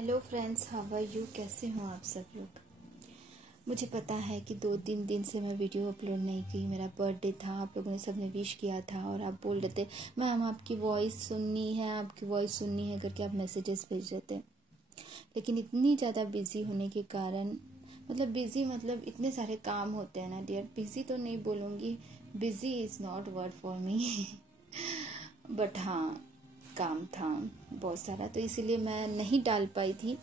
Hello friends, how are you? कैसे हो आप सब लोग? मुझे पता है कि 2-3 दिन से मैं वीडियो अपलोड नहीं की। मेरा बर्थडे था, आप लोगों ने सबने विश किया था और आप बोल रहे थे मैम आपकी वॉइस सुननी है, आपकी वॉइस सुननी है करके आप मैसेजेस भेज रहे थे। लेकिन इतनी ज़्यादा बिजी होने के कारण बिजी इतने सारे काम होते हैं ना डियर। बिजी तो नहीं बोलूँगी, busy is not word for me but हाँ, काम था बहुत सारा, तो इसीलिए मैं नहीं डाल पाई थी।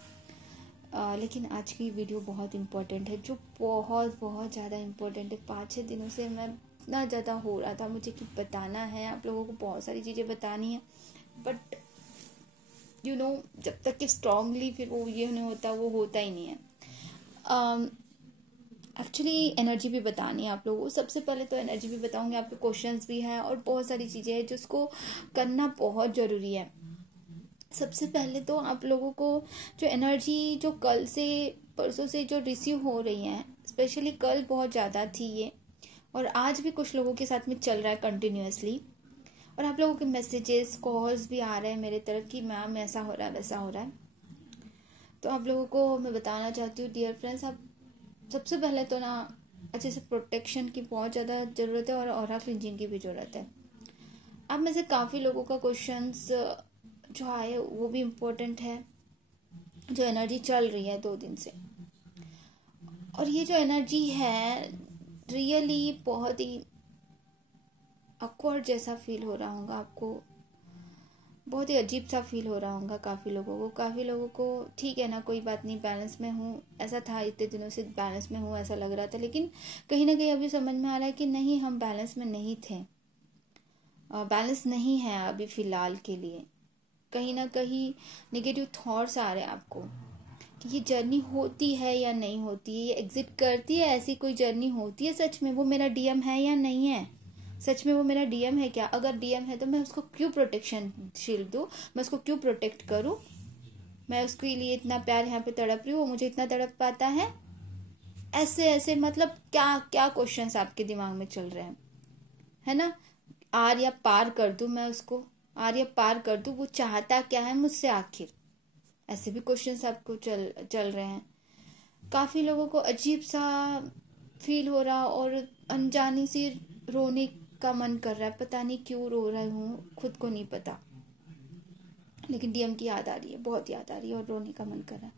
लेकिन आज की वीडियो बहुत इम्पोर्टेंट है, जो बहुत बहुत ज़्यादा इम्पोर्टेंट है। 5-6 दिनों से मैं इतना ज़्यादा हो रहा था मुझे कि बताना है, आप लोगों को बहुत सारी चीज़ें बतानी है, बट जब तक कि स्ट्रांगली फिर वो ये नहीं होता, वो होता ही नहीं है। एक्चुअली एनर्जी भी बतानी है आप लोगों को। सबसे पहले तो एनर्जी भी बताऊंगी, आपके क्वेश्चंस भी हैं और बहुत सारी चीज़ें हैं जिसको करना बहुत ज़रूरी है। सबसे पहले तो आप लोगों को जो एनर्जी जो कल से परसों से जो रिसीव हो रही है, स्पेशली कल बहुत ज़्यादा थी ये, और आज भी कुछ लोगों के साथ में चल रहा है कंटिन्यूअसली। और आप लोगों के मैसेजेस कॉल्स भी आ रहे हैं मेरे तरफ कि मैम ऐसा हो रहा है वैसा हो रहा है। तो आप लोगों को मैं बताना चाहती हूँ डियर फ्रेंड्स, आप सबसे पहले तो ना अच्छे से प्रोटेक्शन की बहुत ज़्यादा ज़रूरत है और ऑरा क्लींजिंग की भी ज़रूरत है। आप में से काफ़ी लोगों का क्वेश्चंस जो आए वो भी इम्पोर्टेंट है। जो एनर्जी चल रही है 2 दिन से, और ये जो एनर्जी है रियली बहुत ही ऑकवर्ड जैसा फील हो रहा होगा आपको, बहुत ही अजीब सा फील हो रहा होगा काफ़ी लोगों को। ठीक है ना, कोई बात नहीं, बैलेंस में हूँ, ऐसा था इतने दिनों से बैलेंस में हूँ ऐसा लग रहा था, लेकिन कहीं ना कहीं अभी समझ में आ रहा है कि नहीं, हम बैलेंस में नहीं थे, बैलेंस नहीं है अभी फ़िलहाल के लिए। कहीं ना कहीं नेगेटिव थॉट्स आ रहे हैं आपको कि ये जर्नी होती है या नहीं होती है, ये एग्जिट करती है, ऐसी कोई जर्नी होती है सच में, वो मेरा डीएम है या नहीं है, सच में वो मेरा डीएम है क्या? अगर डीएम है तो मैं उसको क्यों प्रोटेक्शन शील्ड दूँ, मैं उसको क्यों प्रोटेक्ट करूँ? मैं उसके लिए इतना प्यार यहाँ पे तड़प रही हूँ, वो मुझे इतना तड़प पाता है? ऐसे ऐसे क्या क्या क्वेश्चंस आपके दिमाग में चल रहे हैं, है ना? आर या पार कर दूँ मैं उसको, आर या पार कर दूँ, वो चाहता क्या है मुझसे आखिर? ऐसे भी क्वेश्चंस आपको चल रहे हैं। काफ़ी लोगों को अजीब सा फील हो रहा और अनजानी सी रोने का मन कर रहा है, पता नहीं क्यों रो रही हूँ, खुद को नहीं पता, लेकिन डीएम की याद आ रही है, बहुत याद आ रही है और रोने का मन कर रहा है।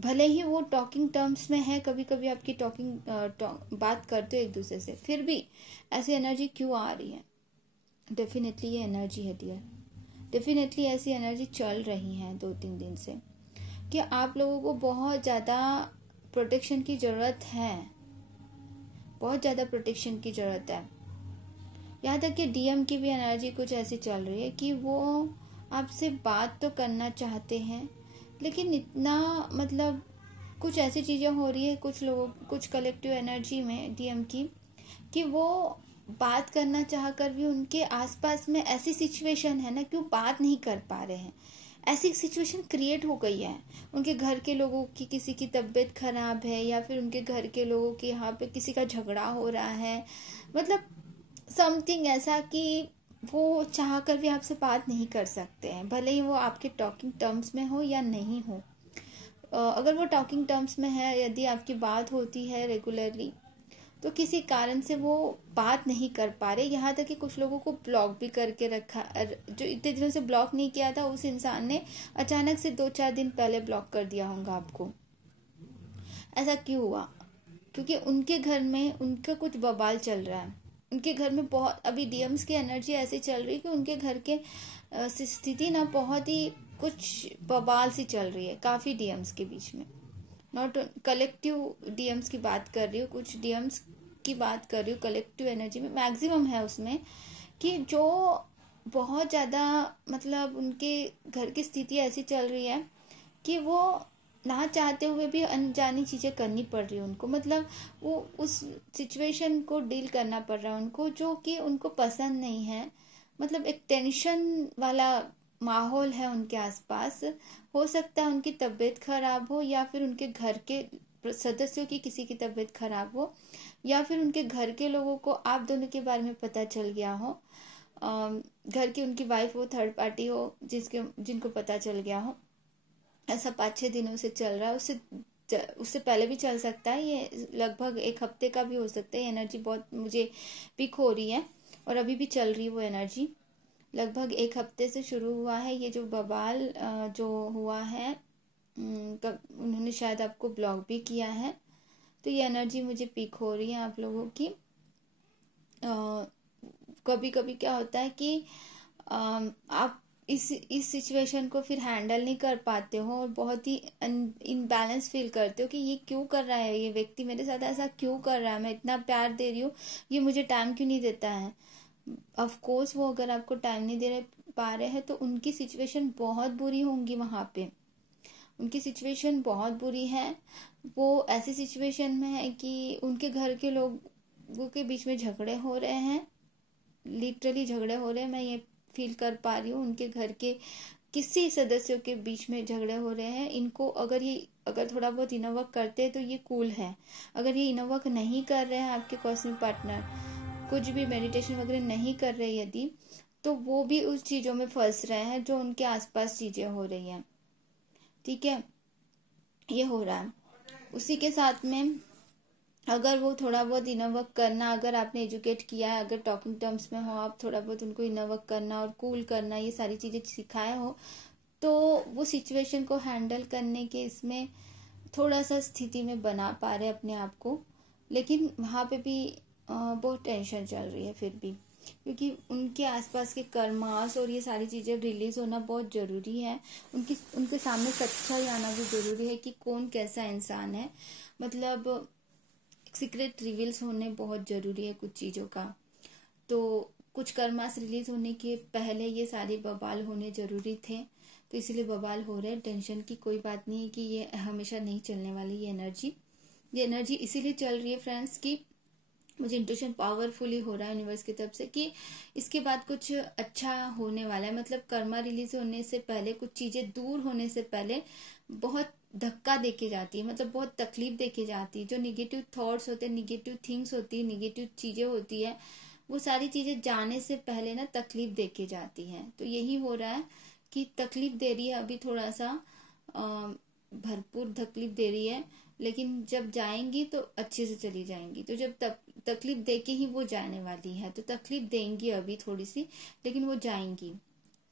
भले ही वो टॉकिंग टर्म्स में है, कभी कभी आपकी बात करते हो एक दूसरे से, फिर भी ऐसी एनर्जी क्यों आ रही है? डेफिनेटली ये एनर्जी है डियर, डेफिनेटली ऐसी एनर्जी चल रही है 2-3 दिन से कि आप लोगों को बहुत ज़्यादा प्रोटेक्शन की ज़रूरत है, बहुत ज़्यादा प्रोटेक्शन की ज़रूरत है। यहाँ तक कि डीएम की भी एनर्जी कुछ ऐसी चल रही है कि वो आपसे बात तो करना चाहते हैं, लेकिन इतना कुछ ऐसी चीज़ें हो रही है कुछ लोगों, कुछ कलेक्टिव एनर्जी में डीएम की, कि वो बात करना चाह कर भी उनके आसपास में ऐसी सिचुएशन है ना कि वो बात नहीं कर पा रहे हैं। ऐसी सिचुएशन क्रिएट हो गई है, उनके घर के लोगों की किसी की तबीयत खराब है, या फिर उनके घर के लोगों के यहाँ पे किसी का झगड़ा हो रहा है, समथिंग ऐसा कि वो चाह कर भी आपसे बात नहीं कर सकते हैं, भले ही वो आपके टॉकिंग टर्म्स में हो या नहीं हो। अगर वो टॉकिंग टर्म्स में है, यदि आपकी बात होती है रेगुलरली, तो किसी कारण से वो बात नहीं कर पा रहे। यहाँ तक कि कुछ लोगों को ब्लॉक भी करके रखा, जो इतने दिनों से ब्लॉक नहीं किया था उस इंसान ने अचानक से 2-4 दिन पहले ब्लॉक कर दिया होगा आपको। ऐसा क्यों हुआ? क्योंकि उनके घर में उनका कुछ बवाल चल रहा है, उनके घर में बहुत, अभी डीएम्स की एनर्जी ऐसी चल रही है कि उनके घर के स्थिति ना बहुत ही कुछ बवाल सी चल रही है काफ़ी डीएम्स के बीच में। नॉट कलेक्टिव डीएम्स की बात कर रही हूँ, कुछ डीएम्स की बात कर रही हूँ, कलेक्टिव एनर्जी में मैक्सिमम है उसमें, कि जो बहुत ज़्यादा उनके घर की स्थिति ऐसी चल रही है कि वो ना चाहते हुए भी अनजानी चीज़ें करनी पड़ रही है उनको, वो उस सिचुएशन को डील करना पड़ रहा है उनको, जो कि उनको पसंद नहीं है। एक टेंशन वाला माहौल है उनके आसपास। हो सकता है उनकी तबीयत खराब हो, या फिर उनके घर के सदस्यों की किसी की तबीयत खराब हो, या फिर उनके घर के लोगों को आप दोनों के बारे में पता चल गया हो, घर की उनकी वाइफ हो, थर्ड पार्टी हो, जिनको पता चल गया हो, ऐसा 5-6 दिनों से चल रहा है, उससे पहले भी चल सकता है, ये लगभग 1 हफ्ते का भी हो सकता है। एनर्जी बहुत मुझे पिक हो रही है और अभी भी चल रही है वो एनर्जी। लगभग 1 हफ्ते से शुरू हुआ है ये जो बवाल जो हुआ है। उन्होंने शायद आपको ब्लॉक भी किया है, तो ये एनर्जी मुझे पिक हो रही है आप लोगों की। कभी कभी क्या होता है कि आप इस सिचुएशन को फिर हैंडल नहीं कर पाते हो और बहुत ही इनबैलेंस फील करते हो कि ये क्यों कर रहा है, ये व्यक्ति मेरे साथ ऐसा क्यों कर रहा है, मैं इतना प्यार दे रही हूँ, ये मुझे टाइम क्यों नहीं देता है। ऑफ कोर्स वो अगर आपको टाइम नहीं दे पा रहे हैं तो उनकी सिचुएशन बहुत बुरी होंगी, वहाँ पे उनकी सिचुएशन बहुत बुरी है। वो ऐसी सिचुएशन में है कि उनके घर के लोगों के बीच में झगड़े हो रहे हैं, लिटरली झगड़े हो रहे हैं। मैं ये फील कर पा रही हूँ, उनके घर के किसी सदस्यों के बीच में झगड़े हो रहे हैं। इनको अगर थोड़ा बहुत इनर वर्क करते हैं तो ये कूल है। अगर ये इनर वर्क नहीं कर रहे हैं, आपके कॉस्मिक पार्टनर कुछ भी मेडिटेशन वगैरह नहीं कर रहे यदि, तो वो भी उस चीजों में फंस रहे हैं जो उनके आसपास चीजें हो रही हैं। ठीक है, ये हो रहा है। उसी के साथ में अगर वो थोड़ा बहुत इनर वर्क करना, अगर आपने एजुकेट किया है, अगर टॉकिंग टर्म्स में हो आप, थोड़ा बहुत उनको इनर वर्क करना और कूल करना, ये सारी चीजें सिखाए हो, तो वो सिचुएशन को हैंडल करने के इसमें थोड़ा सा स्थिति में बना पा रहे अपने आप को। लेकिन वहां पे भी बहुत टेंशन चल रही है फिर भी, क्योंकि उनके आसपास के कर्मास और ये सारी चीजें रिलीज होना बहुत जरूरी है। उनके सामने सच्चाई आना भी जरूरी है कि कौन कैसा इंसान है। मतलब सीक्रेट रिवील्स होने बहुत जरूरी है कुछ चीजों का। तो कुछ कर्मास रिलीज होने के पहले ये सारे बवाल होने जरूरी थे, तो इसीलिए बवाल हो रहे हैं। टेंशन की कोई बात नहीं है कि ये हमेशा नहीं चलने वाली ये एनर्जी इसीलिए चल रही है फ्रेंड्स कि मुझे इंट्यूशन पावरफुली हो रहा है यूनिवर्स की तरफ से कि इसके बाद कुछ अच्छा होने वाला है। मतलब कर्मा रिलीज होने से पहले, कुछ चीजें दूर होने से पहले बहुत धक्का देके जाती है, मतलब बहुत तकलीफ देके जाती है। जो निगेटिव थॉट्स होते हैं, निगेटिव थिंग्स होती है, निगेटिव चीजें होती है, वो सारी चीजें जाने से पहले ना तकलीफ देके जाती हैं। तो यही हो रहा है कि तकलीफ दे रही है अभी, थोड़ा सा भरपूर तकलीफ दे रही है, लेकिन जब जाएंगी तो अच्छे से चली जाएंगी। तो जब तकलीफ दे के ही वो जाने वाली है, तो तकलीफ देंगी अभी थोड़ी सी, लेकिन वो जाएंगी।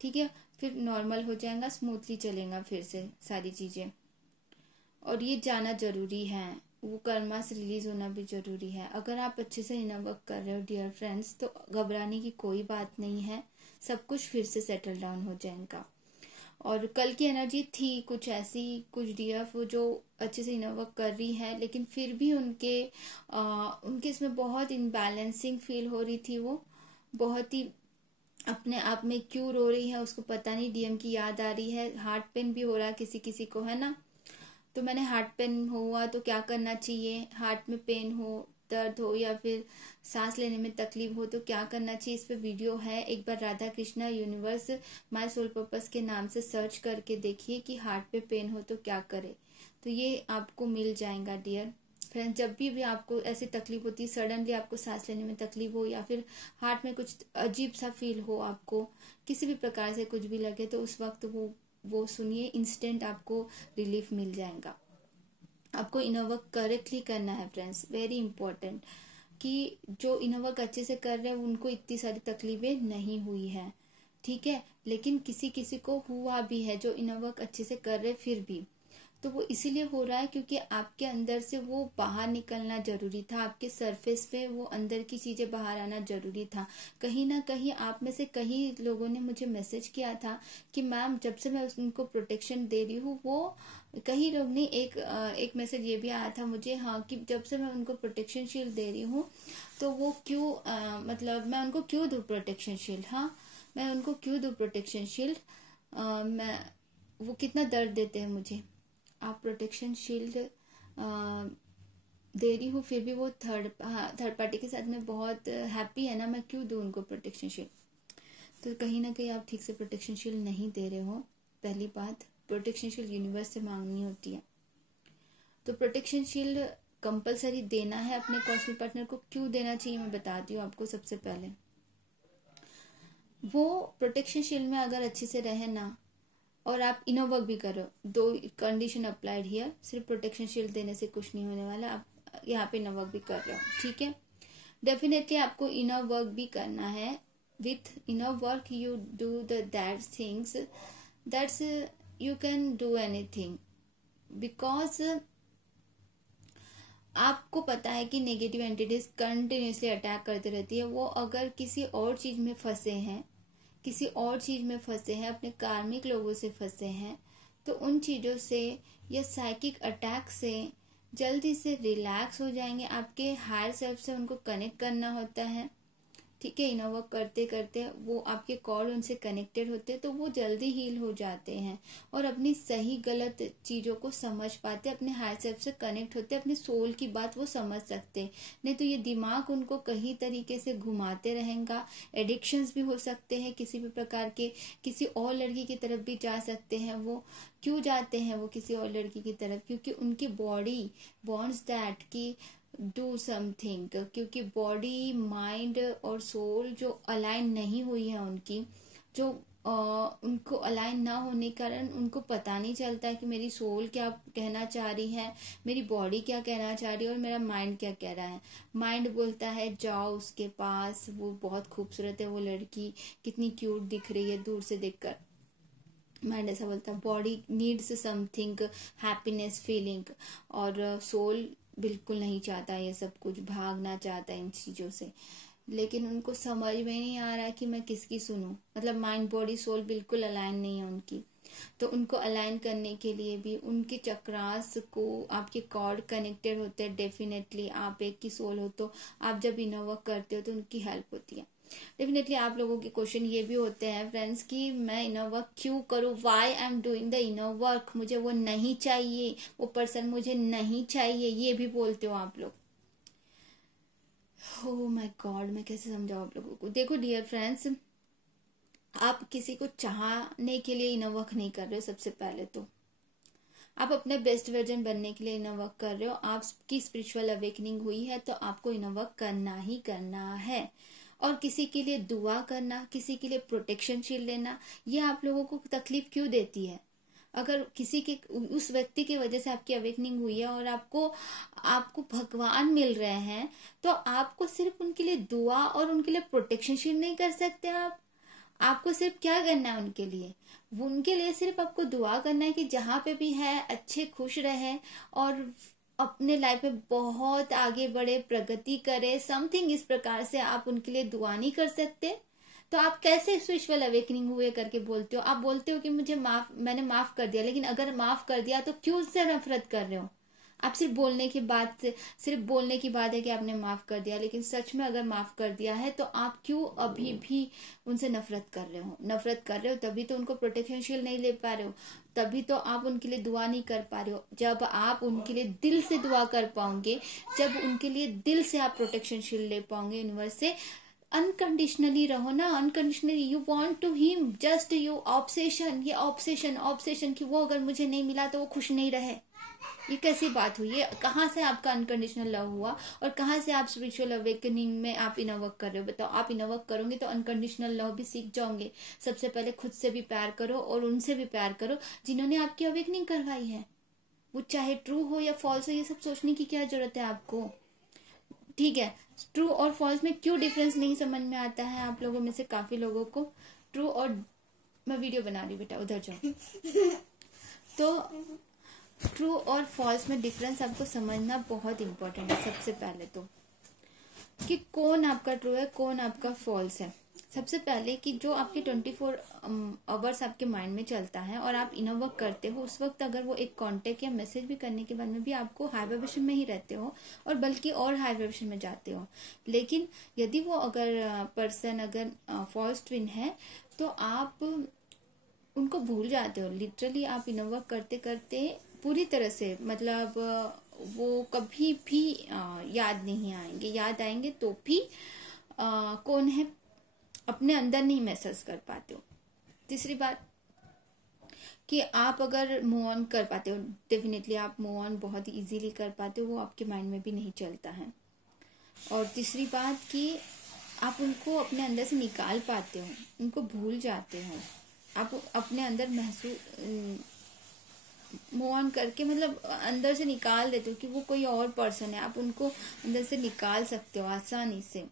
ठीक है, फिर नॉर्मल हो जाएगा, स्मूथली चलेगा फिर से सारी चीजें। और ये जाना जरूरी है, वो कर्मा से रिलीज होना भी जरूरी है। अगर आप अच्छे से इनर वर्क कर रहे हो डियर फ्रेंड्स, तो घबराने की कोई बात नहीं है, सब कुछ फिर से सेटल डाउन हो जाएगा। और कल की एनर्जी थी कुछ ऐसी, कुछ डीएफ जो अच्छे से इनर वर्क कर रही है, लेकिन फिर भी उनके इसमें बहुत इनबैलेंसिंग फील हो रही थी। वो बहुत ही अपने आप में क्यों रो रही है उसको पता नहीं, डीएम की याद आ रही है, हार्ट पेन भी हो रहा है किसी किसी को, है ना। तो मैंने हार्ट पेन हुआ तो क्या करना चाहिए, हार्ट में पेन हो, दर्द हो या फिर सांस लेने में तकलीफ हो तो क्या करना चाहिए, इस पे वीडियो है। एक बार Radha Krishna universe my soul purpose के नाम से सर्च करके देखिए कि हार्ट पे पेन हो तो क्या करे, तो ये आपको मिल जाएगा डियर फ्रेंड्स। जब भी आपको ऐसी तकलीफ होती है, सडनली आपको सांस लेने में तकलीफ हो या फिर हार्ट में कुछ अजीब सा फील हो, आपको किसी भी प्रकार से कुछ भी लगे, तो उस वक्त वो सुनिए, इंस्टेंट आपको रिलीफ मिल जाएगा। आपको इनर वर्क करेक्टली करना है फ्रेंड्स, वेरी इंपॉर्टेंट, कि जो इनर वर्क अच्छे से कर रहे हैं उनको इतनी सारी तकलीफें नहीं हुई है। ठीक है, लेकिन किसी किसी को हुआ भी है जो इनर वर्क अच्छे से कर रहे फिर भी, तो वो इसीलिए हो रहा है क्योंकि आपके अंदर से वो बाहर निकलना जरूरी था, आपके सरफेस पे वो अंदर की चीजें बाहर आना जरूरी था। कहीं ना कहीं आप में से कई लोगों ने मुझे मैसेज किया था कि मैम जब से मैं उनको प्रोटेक्शन दे रही हूँ, वो कई लोग ने एक मैसेज ये भी आया था मुझे, हाँ, कि जब से मैं उनको प्रोटेक्शन शील्ड दे रही हूँ तो वो क्यों मतलब मैं उनको क्यों दूँ प्रोटेक्शन शील्ड, हाँ मैं उनको क्यों दूँ प्रोटेक्शन शील्ड, मैं वो कितना दर्द देते हैं मुझे। आप प्रोटेक्शन शील्ड दे रही हूँ फिर भी वो थर्ड पार्टी के साथ में बहुत हैप्पी है ना, मैं क्यों दूँ उनको प्रोटेक्शन शील्ड। तो कहीं ना कहीं आप ठीक से प्रोटेक्शन शील्ड नहीं दे रहे हो। पहली बात, प्रोटेक्शन शील्ड यूनिवर्स से मांगनी होती है, तो प्रोटेक्शन शील्ड कंपलसरी देना है अपने कॉस्मिक पार्टनर को। क्यों देना चाहिए मैं बताती हूँ आपको। सबसे पहले वो प्रोटेक्शन शील्ड में अगर अच्छे से रहे ना, और आप इनर वर्क भी कर रहे हो, दो कंडीशन अप्लाइड हियर, सिर्फ प्रोटेक्शन शील्ड देने से कुछ नहीं होने वाला, आप यहाँ पे इनर वर्क भी कर रहे हो, ठीक है। डेफिनेटली आपको इनर वर्क भी करना है। With inner work you do that things that's you can do anything, because आपको पता है कि नेगेटिव एंटिटीज कंटिन्यूसली अटैक करती रहती है। वो अगर किसी और चीज में फंसे हैं, किसी और चीज में फंसे हैं, अपने कार्मिक लोगों से फंसे हैं, तो उन चीजों से या साइकिक अटैक से जल्दी से रिलैक्स हो जाएंगे। आपके हायर सेल्फ से उनको कनेक्ट करना होता है, ठीक है। इनर वर्क करते करते वो आपके कॉर्ड उनसे कनेक्टेड होते हैं, तो वो जल्दी हील हो जाते हैं और अपनी सही गलत चीजों को समझ पाते, अपने हायर सेल्फ से कनेक्ट होते, अपने सोल की बात वो समझ सकते। नहीं तो ये दिमाग उनको कहीं तरीके से घुमाते रहेगा। एडिक्शंस भी हो सकते हैं किसी भी प्रकार के, किसी और लड़की की तरफ भी जा सकते हैं। वो क्यों जाते हैं वो किसी और लड़की की तरफ? क्योंकि उनकी बॉडी वांट्स दैट कि डू समथिंग, क्योंकि बॉडी माइंड और सोल जो अलाइन नहीं हुई है उनकी, जो उनको अलाइन ना होने के कारण उनको पता नहीं चलता है कि मेरी सोल क्या कहना चाह रही है, मेरी बॉडी क्या कहना चाह रही है और मेरा माइंड क्या कह रहा है। माइंड बोलता है जाओ उसके पास, वो बहुत खूबसूरत है, वो लड़की कितनी क्यूट दिख रही है दूर से देखकर, माइंड ऐसा बोलता है। Body needs something happiness feeling, और सोल बिल्कुल नहीं चाहता ये सब कुछ, भागना चाहता है इन चीजों से। लेकिन उनको समझ में नहीं आ रहा है कि मैं किसकी सुनूं, मतलब माइंड बॉडी सोल बिल्कुल अलाइन नहीं है उनकी। तो उनको अलाइन करने के लिए भी उनके चक्रास को, आपके कॉर्ड कनेक्टेड होते हैं। डेफिनेटली आप एक की सोल हो, तो आप जब इनर वर्क करते हो तो उनकी हेल्प होती है। डेफिनेटली आप लोगों के क्वेश्चन ये भी होते हैं फ्रेंड्स कि मैं इनर वर्क क्यों करूं, why I am doing the inner work, मुझे वो नहीं चाहिए, वो पर्सन मुझे नहीं चाहिए, ये भी बोलते हो आप लोग। ओह माय गॉड, मैं कैसे समझाऊं आप लोगों को। देखो डियर फ्रेंड्स, आप किसी को चाहने के लिए इनर वर्क नहीं कर रहे हो। सबसे पहले तो आप अपने बेस्ट वर्जन बनने के लिए इनर वर्क कर रहे हो। आपकी स्पिरिचुअल अवेकनिंग हुई है तो आपको इनर वर्क करना ही करना है। और किसी के लिए दुआ करना, किसी के लिए प्रोटेक्शन शील्ड लेना, ये आप लोगों को तकलीफ क्यों देती है? अगर किसी के, उस व्यक्ति की वजह से आपकी अवेकनिंग हुई है और आपको भगवान मिल रहे हैं, तो आपको सिर्फ उनके लिए दुआ और उनके लिए प्रोटेक्शन शील्ड नहीं कर सकते आप? आपको सिर्फ क्या करना है उनके लिए? उनके लिए सिर्फ आपको दुआ करना है कि जहां पे भी है अच्छे खुश रहे और अपने लाइफ में बहुत आगे बढ़े, प्रगति करे, समथिंग इस प्रकार से आप उनके लिए दुआ नहीं कर सकते? तो आप कैसे स्पिरिचुअल अवेकनिंग हुए करके बोलते हो? आप बोलते हो कि मैंने माफ कर दिया, लेकिन अगर माफ कर दिया तो क्यों उससे नफरत कर रहे हो? आप सिर्फ बोलने की बात है कि आपने माफ कर दिया, लेकिन सच में अगर माफ कर दिया है तो आप क्यों अभी भी उनसे नफरत कर रहे हो? नफरत कर रहे हो तभी तो उनको प्रोटेक्शन शील्ड नहीं ले पा रहे हो, तभी तो आप उनके लिए दुआ नहीं कर पा रहे हो। जब आप उनके लिए दिल से दुआ कर पाओगे, जब उनके लिए दिल से आप प्रोटेक्शन शील्ड ले पाओगे यूनिवर्स से, अनकंडीशनली रहो ना, unconditionally you want to him, just you obsession, ये ऑब्सेशन कि वो अगर मुझे नहीं मिला तो वो खुश नहीं रहे। ये कैसी बात हुई? ये कहाँ से आपका अनकंडीशनल लव हुआ और कहाँ से आप स्पिरिचुअल अवेकनिंग में आप इनर वर्क कर रहे हो? बताओ। आप इनर वर्क करोगे तो अनकंडीशनल लव भी सीख जाओगे। सबसे पहले खुद से भी प्यार करो और उनसे भी प्यार करो जिन्होंने आपकी अवेकनिंग करवाई है। वो चाहे ट्रू हो या फॉल्स हो, ये सब सोचने की क्या जरूरत है आपको? ठीक है, ट्रू और फॉल्स में क्यों डिफरेंस नहीं समझ में आता है आप लोगों में से काफी लोगों को? ट्रू और, मैं वीडियो बना रही बेटा, उधर जाओ। तो ट्रू और फॉल्स में डिफरेंस आपको समझना बहुत इंपॉर्टेंट है। सबसे पहले तो कि कौन आपका ट्रू है, कौन आपका फॉल्स है। सबसे पहले कि जो आपके 24 आवर्स आपके माइंड में चलता है और आप इनर वर्क करते हो, उस वक्त अगर वो एक कांटेक्ट या मैसेज भी करने के बाद में भी आपको हाई वाइब्रेशन में ही रहते हो और बल्कि और हाई वाइब्रेशन में जाते हो। लेकिन यदि वो अगर पर्सन अगर फॉल्स ट्विन है तो आप उनको भूल जाते हो। लिटरली आप इनर वर्क करते करते पूरी तरह से, मतलब वो कभी भी याद नहीं आएंगे। याद आएंगे तो भी कौन है अपने अंदर नहीं महसूस कर पाते हो। तीसरी बात कि आप अगर मूव ऑन कर पाते हो, डेफिनेटली आप मूव ऑन बहुत इजीली कर पाते हो, वो आपके माइंड में भी नहीं चलता है। और तीसरी बात कि आप उनको अपने अंदर से निकाल पाते हो, उनको भूल जाते हो। आप अपने अंदर महसूस मूव ऑन करके मतलब अंदर से निकाल देते हो कि वो कोई और पर्सन है, आप उनको अंदर से निकाल सकते हो आसानी से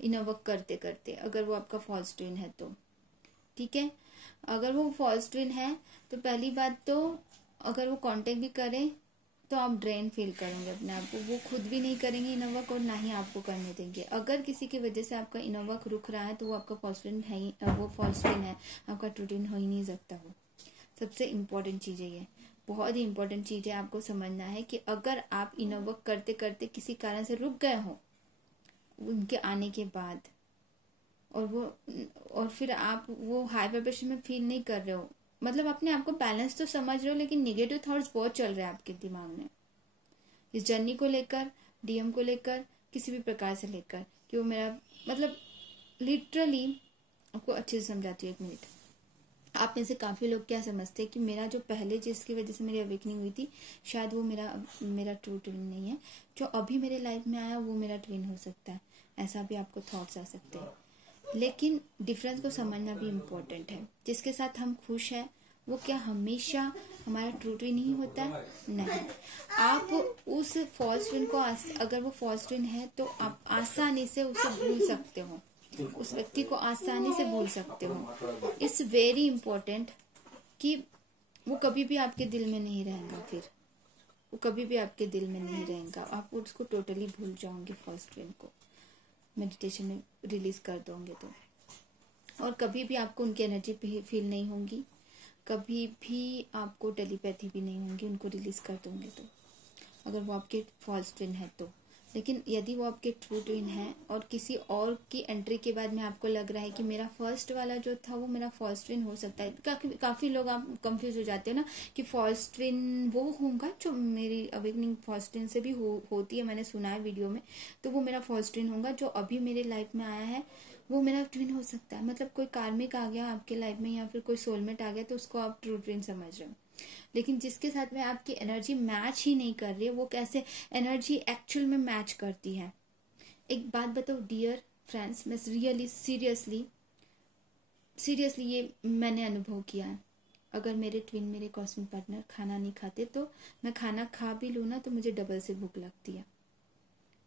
इनर वर्क करते करते, अगर वो आपका फॉल्स ट्विन है तो। ठीक है, अगर वो फॉल्स ट्विन है तो पहली बात तो अगर वो कांटेक्ट भी करें तो आप ड्रेन फील करेंगे अपने आप को, वो खुद भी नहीं करेंगे इनर वर्क और ना ही आपको करने देंगे। अगर किसी की वजह से आपका इनर वर्क रुक रहा है तो वो आपका फॉल्स ट्विन है ही, वो फॉल्स ट्विन है, आपका ट्रू ट्विन हो ही नहीं सकता वो। सबसे इम्पोर्टेंट चीज़ है ये, बहुत ही इम्पोर्टेंट चीज़ है, आपको समझना है कि अगर आप इनर वर्क करते करते किसी कारण से रुक गए हो उनके आने के बाद, और फिर आप वो हाई वाइब्रेशन में फील नहीं कर रहे हो, मतलब अपने आप को बैलेंस तो समझ रहे हो लेकिन निगेटिव थॉट्स बहुत चल रहे हैं आपके दिमाग में इस जर्नी को लेकर, डीएम को लेकर, किसी भी प्रकार से लेकर, कि वो मेरा मतलब लिटरली आपको अच्छे से समझाती हूँ। 1 मिनट, आप में से काफ़ी लोग क्या समझते हैं कि मेरा जो पहले जिसकी वजह से मेरी अवेकनिंग हुई थी शायद वो मेरा ट्रू ट्विन नहीं है, जो अभी मेरे लाइफ में आया वो मेरा ट्विन हो सकता है, ऐसा भी आपको थॉट्स आ सकते हैं। लेकिन डिफरेंस को समझना भी इम्पोर्टेंट है। जिसके साथ हम खुश हैं वो क्या हमेशा हमारा ट्रू ट्विन ही होता है? नहीं। आप उस फॉल्स ट्विन को अगर वो फॉल्स ट्विन है तो आप आसानी से उसे भूल सकते हो, उस व्यक्ति को आसानी से भूल सकते हो। इट्स वेरी इम्पोर्टेंट कि वो कभी भी आपके दिल में नहीं रहेगा, फिर वो कभी भी आपके दिल में नहीं रहेगा, आप उसको टोटली भूल जाओगे फर्स्ट ट्विन को, मेडिटेशन में रिलीज कर दोगे तो। और कभी भी आपको उनकी एनर्जी फील नहीं होगी, कभी भी आपको टेलीपैथी भी नहीं होगी उनको रिलीज कर दोगे तो, अगर वो आपके फॉल्स ट्विन है तो। लेकिन यदि वो आपके ट्रू ट्विन है और किसी और की एंट्री के बाद में आपको लग रहा है कि मेरा फर्स्ट वाला जो था वो मेरा फॉल्स ट्विन हो सकता है, काफी लोग आप कंफ्यूज हो जाते हो ना कि फॉल्स ट्विन वो होगा जो मेरी अवेकनिंग फॉल्स ट्विन से भी होती है, मैंने सुना है वीडियो में, तो वो मेरा फॉल्स ट्विन होगा, जो अभी मेरे लाइफ में आया है वो मेरा ट्विन हो सकता है। मतलब कोई कार्मिक आ गया आपके लाइफ में या फिर कोई सोलमेट आ गया तो उसको आप ट्रू ट्विन समझ रहे हो। लेकिन जिसके साथ में आपकी एनर्जी मैच ही नहीं कर रही है वो कैसे एनर्जी एक्चुअल में मैच करती है? एक बात बताओ डियर फ्रेंड्स, मैं रियली सीरियसली ये मैंने अनुभव किया है। अगर मेरे ट्विन मेरे कॉस्मिक पार्टनर खाना नहीं खाते तो मैं खाना खा भी लूँ ना तो मुझे डबल से भूख लगती है।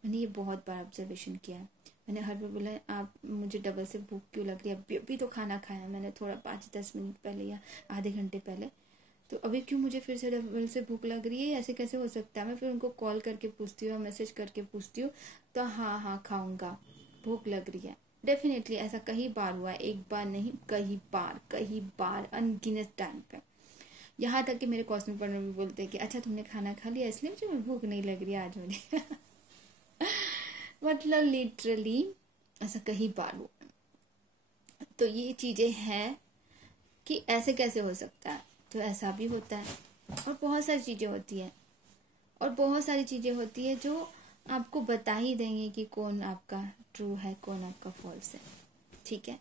मैंने ये बहुत बार ऑब्जर्वेशन किया है। मैंने हर बार बोला आप मुझे डबल से भूख क्यों लग रही है, अभी तो खाना खाया मैंने थोड़ा 5-10 मिनट पहले या आधे घंटे पहले, तो अभी क्यों मुझे फिर से डबल से भूख लग रही है, ऐसे कैसे हो सकता है? मैं फिर उनको कॉल करके पूछती हूँ, मैसेज करके पूछती हूँ, तो हाँ खाऊंगा, भूख लग रही है। डेफिनेटली ऐसा कई बार हुआ है, एक बार नहीं कई बार अनगिनत टाइम पे। यहाँ तक कि मेरे कॉस्मिक पार्टनर भी बोलते हैं कि अच्छा तुमने खाना खा लिया इसलिए मुझे भूख नहीं लग रही आज मुझे मतलब लिटरली ऐसा कई बार हुआ। तो ये चीजें हैं कि ऐसे कैसे हो सकता है, तो ऐसा भी होता है। और बहुत सारी चीजें होती है, और बहुत सारी चीजें होती है जो आपको बता ही देंगे कि कौन आपका ट्रू है कौन आपका फॉल्स है। ठीक है,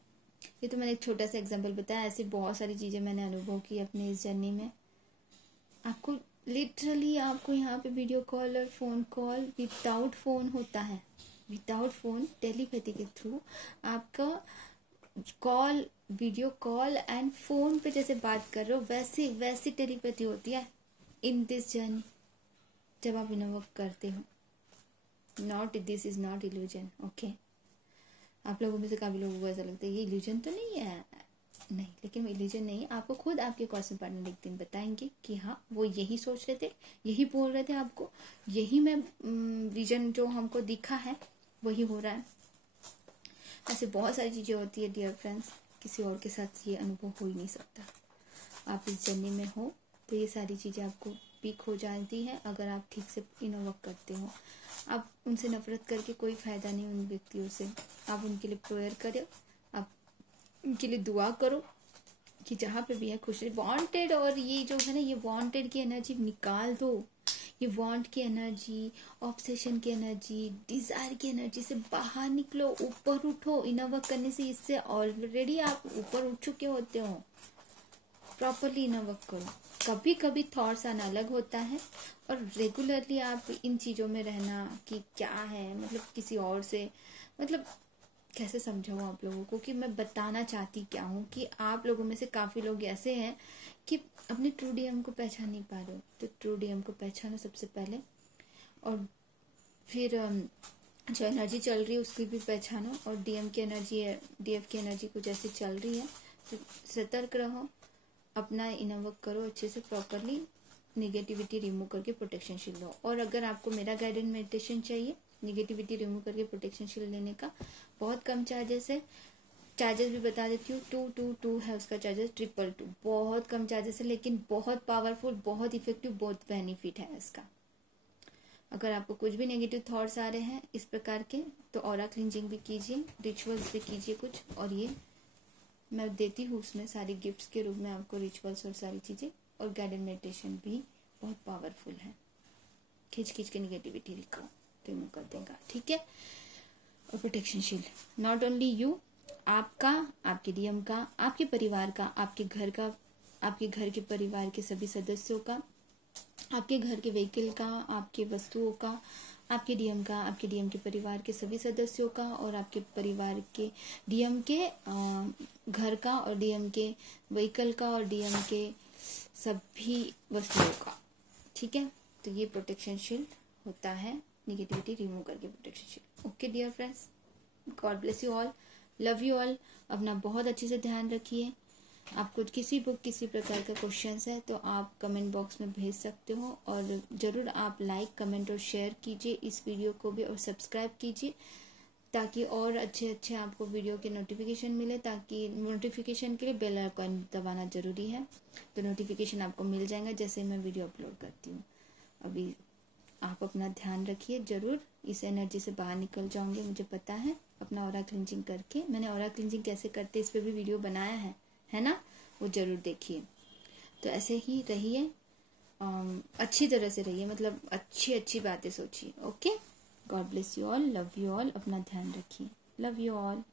ये तो मैंने एक छोटा सा एग्जांपल बताया, ऐसे बहुत सारी चीजें मैंने अनुभव की अपने इस जर्नी में। आपको लिटरली आपको यहाँ पे वीडियो कॉल और फोन कॉल विदाउट फोन होता है, विदाउट फोन टेलीपैथी के थ्रू आपका call, video call and phone पे जैसे बात कर रहे हो वैसी टेलीपैथी होती है इन दिस जर्नी जब आप इनर वर्क करते हो। This is not illusion. Okay, आप लोगों में से काफी लोगों को ऐसा लगता है ये इल्यूजन तो नहीं है, नहीं, लेकिन वो इल्यूजन नहीं, आपको खुद आपके कॉस्मिक पार्टनर एक दिन बताएंगे कि हाँ वो यही सोच रहे थे, यही बोल रहे थे आपको, यही मैं विजन जो हमको दिखा है वही हो रहा है। ऐसे बहुत सारी चीजें होती है डियर फ्रेंड्स, किसी और के साथ ये अनुभव हो ही नहीं सकता। आप इस जर्नी में हो तो ये सारी चीजें आपको पीक हो जाती हैं अगर आप ठीक से इनर वर्क करते हो। आप उनसे नफरत करके कोई फायदा नहीं उन व्यक्तियों से, आप उनके लिए प्रेयर करो, आप उनके लिए दुआ करो कि जहाँ पे भी है खुश रहे। वांटेड और ये जो है ना, ये वांटेड की एनर्जी निकाल दो, ये वांट की एनर्जी, ऑब्सेशन की एनर्जी, डिजायर की एनर्जी से बाहर निकलो, ऊपर उठो। इनर वर्क करने से इससे ऑलरेडी आप ऊपर उठ चुके होते हो। प्रॉपरली इनर वर्क करो। कभी कभी थॉट्स आना अलग होता है, और रेगुलरली आप इन चीजों में रहना कि क्या है, मतलब किसी और से, मतलब कैसे समझाऊँ आप लोगों को कि मैं बताना चाहती क्या हूँ, कि आप लोगों में से काफ़ी लोग ऐसे हैं कि अपने ट्रू डीएम को पहचान नहीं पा रहे हो। तो ट्रू डीएम को पहचानो सबसे पहले, और फिर जो एनर्जी चल रही है उसकी भी पहचानो, और डीएम की एनर्जी है, डीएफ की एनर्जी कुछ ऐसी चल रही है तो सतर्क रहो, अपना इनर वर्क करो अच्छे से प्रॉपरली, निगेटिविटी रिमूव करके प्रोटेक्शन शील्ड लो। और अगर आपको मेरा गाइडेड मेडिटेशन चाहिए निगेटिविटी रिमूव करके प्रोटेक्शन शील्ड लेने का, बहुत कम चार्जेस है, चार्जेस भी बता देती हूँ, 222 है उसका चार्जेस, 222 बहुत कम चार्जेस है, लेकिन बहुत पावरफुल, बहुत इफेक्टिव, बहुत बेनिफिट है इसका। अगर आपको कुछ भी नेगेटिव थॉट्स आ रहे हैं इस प्रकार के, तो ऑरा क्लींजिंग भी कीजिए, रिचुअल्स भी कीजिए कुछ, और ये मैं देती हूँ उसमें सारी गिफ्ट्स के रूप में आपको रिचुअल्स और सारी चीज़ें, और गाइडेड मेडिटेशन भी बहुत पावरफुल है, खींच खींच के निगेटिविटी रिमूव कर देगा, ठीक है। और protection shield not only you, आपका, आपके डीएम का, आपके परिवार का, आपके घर का, आपके घर के परिवार के सभी सदस्यों का, आपके घर के व्हीकल का, आपके वस्तुओं का, आपके डीएम का, आपके डीएम के परिवार के सभी सदस्यों का, और आपके परिवार के डीएम के घर का, और डीएम के व्हीकल का, और डीएम के सभी वस्तुओं का, ठीक है। तो ये प्रोटेक्शन शील्ड होता है, निगेटिविटी रिमूव करके protection shield. Okay dear friends, God bless you all, love you all. अपना बहुत अच्छे से ध्यान रखिए। आपको किसी प्रकार का क्वेश्चंस है तो आप कमेंट बॉक्स में भेज सकते हो, और ज़रूर आप लाइक, कमेंट और शेयर कीजिए इस वीडियो को भी, और सब्सक्राइब कीजिए ताकि और अच्छे आपको वीडियो के नोटिफिकेशन मिले। ताकि नोटिफिकेशन के लिए बेल आइकन दबाना ज़रूरी है, तो नोटिफिकेशन आपको मिल जाएगा जैसे मैं वीडियो अपलोड करती हूँ। अभी आप अपना ध्यान रखिए, ज़रूर इस एनर्जी से बाहर निकल जाओगे, मुझे पता है। अपना ऑरा क्लींजिंग करके, मैंने ऑरा क्लींजिंग कैसे करते इस पर भी वीडियो बनाया है ना, वो ज़रूर देखिए। तो ऐसे ही रहिए, अच्छी तरह से रहिए, मतलब अच्छी बातें सोचिए। Okay, God bless you all, love you all, अपना ध्यान रखिए, लव यू ऑल।